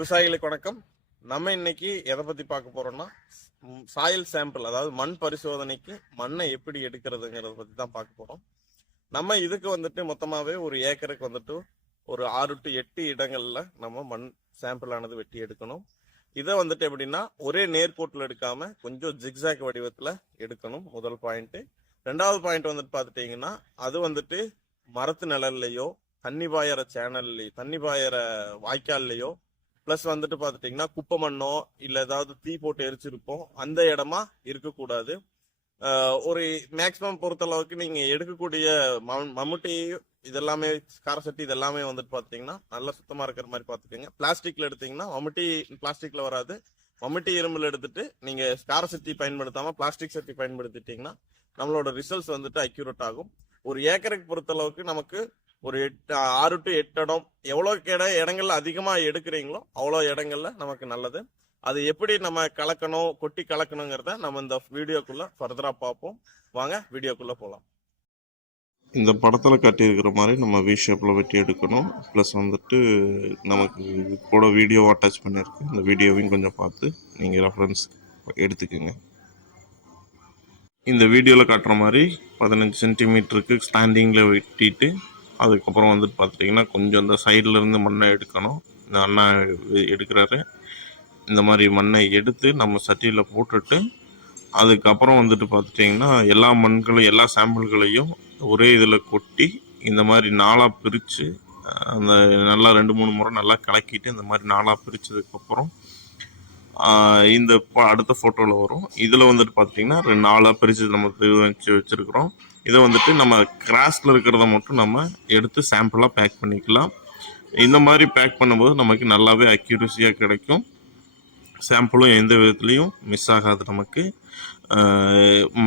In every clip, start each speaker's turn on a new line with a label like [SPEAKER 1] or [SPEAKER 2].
[SPEAKER 1] விவசாயிகளுக்கு வணக்கம். நம்ம இன்னைக்கு எதை பத்தி பார்க்க போறோம்னா சாயில் சாம்பிள் அதாவது மண் பரிசோதனைக்கு மண்ணை எப்படி எடுக்கிறதுங்கிறத பத்தி தான் பார்க்க போறோம். நம்ம இதுக்கு வந்துட்டு மொத்தமாவே ஒரு ஏக்கருக்கு வந்துட்டு ஒரு ஆறு டு எட்டு இடங்கள்ல நம்ம மண் சாம்பிள் ஆனது வெட்டி எடுக்கணும். இதை வந்துட்டு எப்படின்னா ஒரே நேர்கோட்டில் எடுக்காம கொஞ்சம் ஜிக்ஸாக் வடிவத்தில் எடுக்கணும் முதல் பாயிண்ட்டு ரெண்டாவது பாயிண்ட் வந்துட்டு பார்த்துட்டீங்கன்னா அது வந்துட்டு மரத்து நிழல்லையோ தண்ணி பாயிற சேனல்லையோ தண்ணி பாயிற வாய்க்கால்லையோ ப்ளஸ் வந்துட்டு பார்த்துட்டிங்கன்னா குப்பை மண்ணோ இல்லை ஏதாவது தீ போட்டு எரிச்சிருப்போம். அந்த இடமா இருக்கக்கூடாது. ஒரு மேக்ஸிமம் பொறுத்தளவுக்கு நீங்கள் எடுக்கக்கூடிய மம்- மம்முட்டி இதெல்லாமே காரசட்டி இதெல்லாமே வந்துட்டு பார்த்தீங்கன்னா நல்லா சுத்தமாக இருக்கிற மாதிரி பார்த்துக்கோங்க பிளாஸ்டிக்கில் எடுத்தீங்கன்னா மம்முட்டி பிளாஸ்டிக்கில் வராது. மம்முட்டி இரும்பில் எடுத்துட்டு நீங்கள் காரசட்டி பயன்படுத்தாமல் பிளாஸ்டிக் சட்டி பயன்படுத்திட்டீங்கன்னா நம்மளோட ரிசல்ட்ஸ் வந்துட்டு அக்யூரேட் ஆகும். ஒரு ஏக்கருக்கு பொறுத்தளவுக்கு நமக்கு ஒரு எட்டு ஆறு டு எட்டு இடம் எவ்வளோ இட இடங்கள்ல அதிகமாக எடுக்கிறீங்களோ அவ்வளோ இடங்கள்ல நமக்கு நல்லது. அது எப்படி நம்ம கலக்கணும் கொட்டி கலக்கணுங்கிறத நம்ம இந்த வீடியோக்குள்ள ஃபர்தராக பார்ப்போம். வாங்க வீடியோக்குள்ள போகலாம்
[SPEAKER 2] இந்த படத்தில் கட்டியிருக்கிற மாதிரி நம்ம வி ஷேப்பில் வெட்டி எடுக்கணும். ப்ளஸ் வந்துட்டு நமக்கு கூட வீடியோ அட்டாச் பண்ணியிருக்கு. இந்த வீடியோவையும் கொஞ்சம் பார்த்து நீங்கள் ரெஃபரன்ஸ் எடுத்துக்கோங்க. இந்த வீடியோவில் காட்டுற மாதிரி பதினஞ்சு சென்டிமீட்டருக்கு ஸ்டாண்டிங்கில் வெட்டிட்டு அதுக்கப்புறம் வந்துட்டு பார்த்துட்டிங்கன்னா கொஞ்சம் அந்த சைடில் இருந்து மண்ணை எடுக்கணும். இந்த அண்ணா எடுக்கிறாரு. இந்த மாதிரி மண்ணை எடுத்து நம்ம சட்டியில் போட்டுட்டு அதுக்கப்புறம் வந்துட்டு பார்த்துட்டிங்கன்னா எல்லா மண்களும் எல்லா சாம்பிள்களையும் ஒரே இதில் கொட்டி இந்த மாதிரி நாளாக பிரித்து அந்த நல்லா ரெண்டு மூணு முறை நல்லா கலக்கிட்டு இந்த மாதிரி நாளாக பிரித்ததுக்கப்புறம் இந்த அடுத்த ஃபோட்டோவில் வரும். இதில் வந்துட்டு பார்த்தீங்கன்னா ரெண்டு நாளாக பிரித்து நம்ம வச்சு வச்சுருக்குறோம். இதை வந்துட்டு நம்ம கிராஸில் இருக்கிறத மட்டும் நம்ம எடுத்து சாம்பிளாக பேக் பண்ணிக்கலாம். இந்த மாதிரி பேக் பண்ணும்போது நமக்கு நல்லாவே அக்யூரஸியாக கிடைக்கும். சாம்பிளும் எந்த விதத்துலேயும் மிஸ் ஆகாது நமக்கு.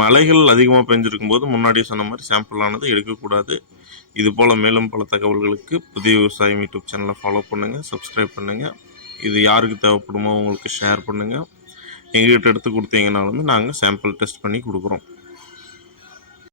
[SPEAKER 2] மலைகள் அதிகமாக பெஞ்சிருக்கும் போது முன்னாடி சொன்ன மாதிரி சாம்பிளானது எடுக்கக்கூடாது. இது போல் மேலும் பல தகவல்களுக்கு புதிய விவசாயம் யூடியூப் சேனலை ஃபாலோ பண்ணுங்கள் சப்ஸ்கிரைப் பண்ணுங்கள் இது யாருக்கு தேவைப்படுமோ உங்களுக்கு ஷேர் பண்ணுங்கள் எங்கள்கிட்ட எடுத்து கொடுத்தீங்கனாலுமே நாங்கள் சாம்பிள் டெஸ்ட் பண்ணி கொடுக்குறோம்.